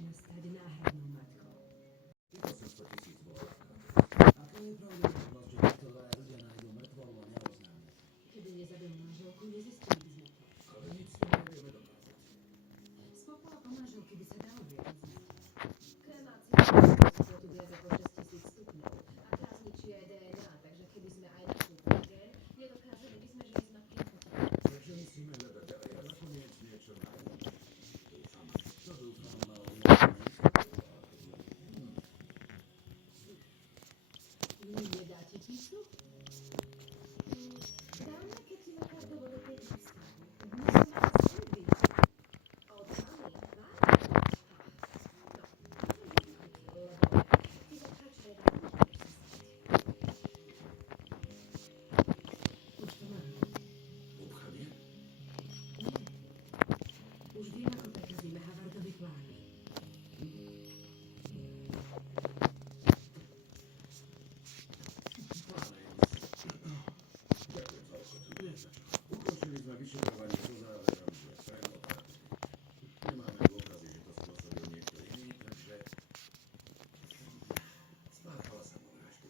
presvedčená stať náhradnou matkou. Je to sú 100 000 volávka. Aká je pravdepodobnosť, že títo dvaja ľudia nájdú mŕtvolu a neoznámia? Keby nezabil manželku, nezistili by sme to. Ale nič s tým nevieme dokázať. Z popola po manželky by sa dalo viac zistiť. Kremácia je tu viac ako 6000 stupňov a tá zničí aj DNA, takže keby sme aj našli ten gén, nedokázali by sme, že je z matky potoka. Takže musíme hľadať ďalej a nakoniec niečo nájdeme. Dúfam. Čo dúfam, ale nejaké Nedá ti písmu? Dáme, keď ti nakartovo do tej výstavy. Dnes som vás vidí. Od mami, vážne? No, lebo ty zakračuje do mňa, už to mám. obchanie? Nie. Už viem, ako prekazíme Havardovi plány. Ďakujem za ochotu. Nie za čo. Ukončili sme vyšetrovanie so záverom, že Fran otrávil. Nemáme dôkazy, že to spôsobil niekto iný, takže spáchala samovraždu.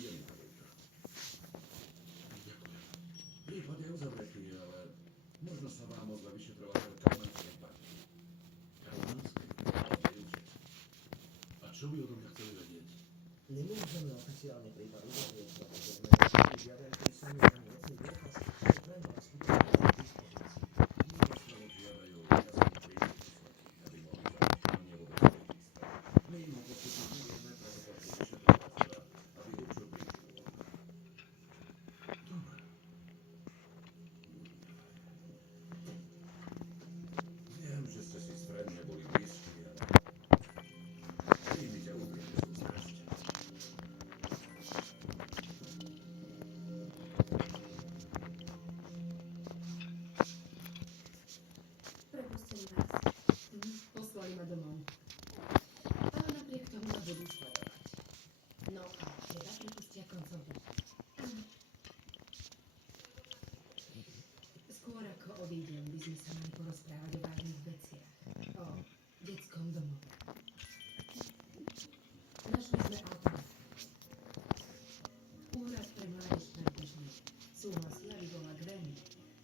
Jemná vojna. Ďakujem. Prípad je uzavretý, ale možno sa vám ozve vyšetrovateľ Kalmanskej parky. Kalmanskej? A čo by odo mňa chceli vedieť? Nemôžeme oficiálne prípad uzavrieť, pretože sme nezašli žiaden písaný ani vecný dôkaz, že Fran má skutočne k dispozícii. Ostrovok žiadajú jasný prípad výsledky, aby mohli zakončenie vôbec registrov. My im ho poskytujeme pre rozhodky vyšetrovateľa, aby určil príčinu. Dobre. Viem, že ste si s Fran neboli blízki, ale príjmite úprimne sústrasť. Prepustili nás. Poslali ma domov. Ale napriek tomu ma budú sledovať. No a teba prepustia koncom týždňa. Skôr ako odídem, by sme sa mali porozprávať o vážnych veciach. O detskom domove. Našli sme alternatívy. Úrad pre mládež predbežný. Súhlasila by bola Gwen,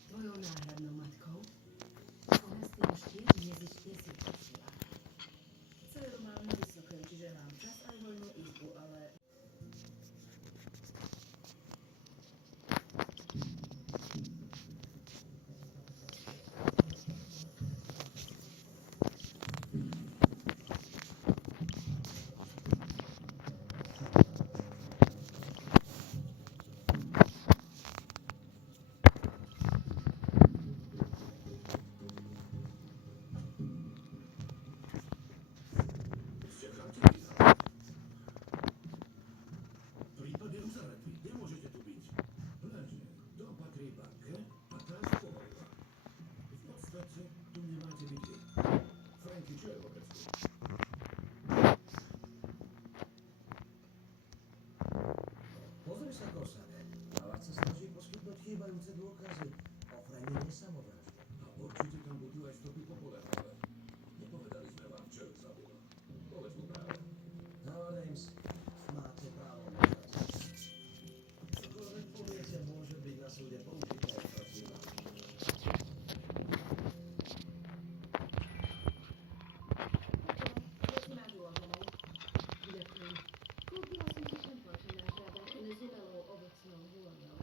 tvojou náhradnou matkou. Ona s tým už tiež nezištne súhlasila. Dceru mám na vysokej, čiže mám čas aj voľnú izbu, ale Ste chamtiví za mňa. Prípad je uzavretý. Nemôžete tu byť. Lenže dom patrí banke a tá spovolila. V podstate tu nemáte byť vy. Franky, čo je vo vecku? Pozri sa, Kosane. Návať sa snaží poskytnúť chýbajúce dôkazy o Frane nesamovražde. A určite tam budú aj stopy po polepale. Nepovedali sme vám, čo ju zabilo. Povedz mu práve. Howard Ames, máte právo mlčať. Čokoľvek poviete, môže byť na súde použité proti vám. Veci máš uložené. Ďakujem. Kúpila som si šampón, čo nás žiada nezurelou ovocnou vôňou.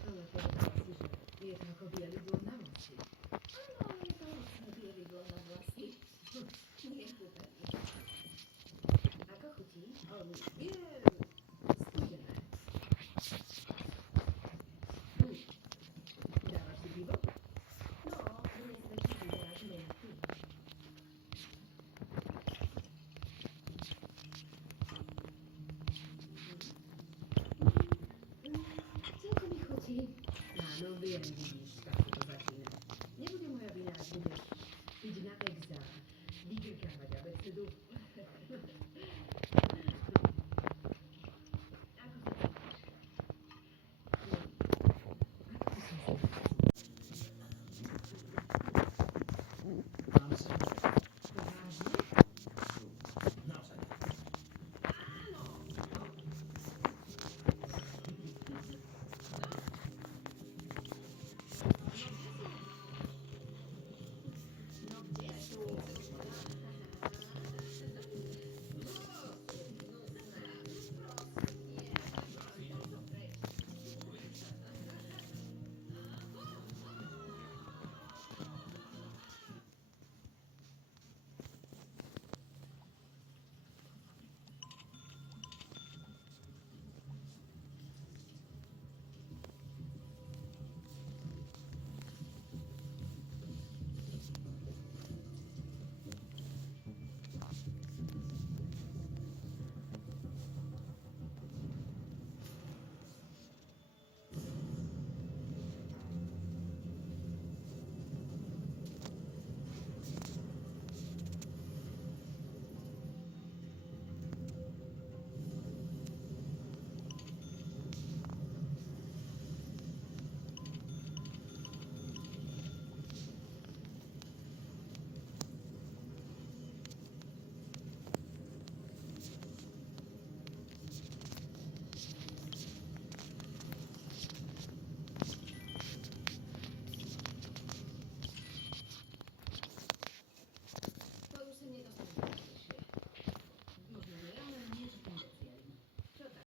Ale povedala si, že je to ako biely blond na vlasy. áno, je to vlastne bielý blond na vlasy. Nie chuperný. Ako chutí? Je studené. Dávaš si pivo? No, dnes večer vyberáš menu ty. Celkom mi chutí. Áno, viem, vidíš, tak to začína. Nebude moja vina, ak budeš piť na exá, vygrkávať abecedu.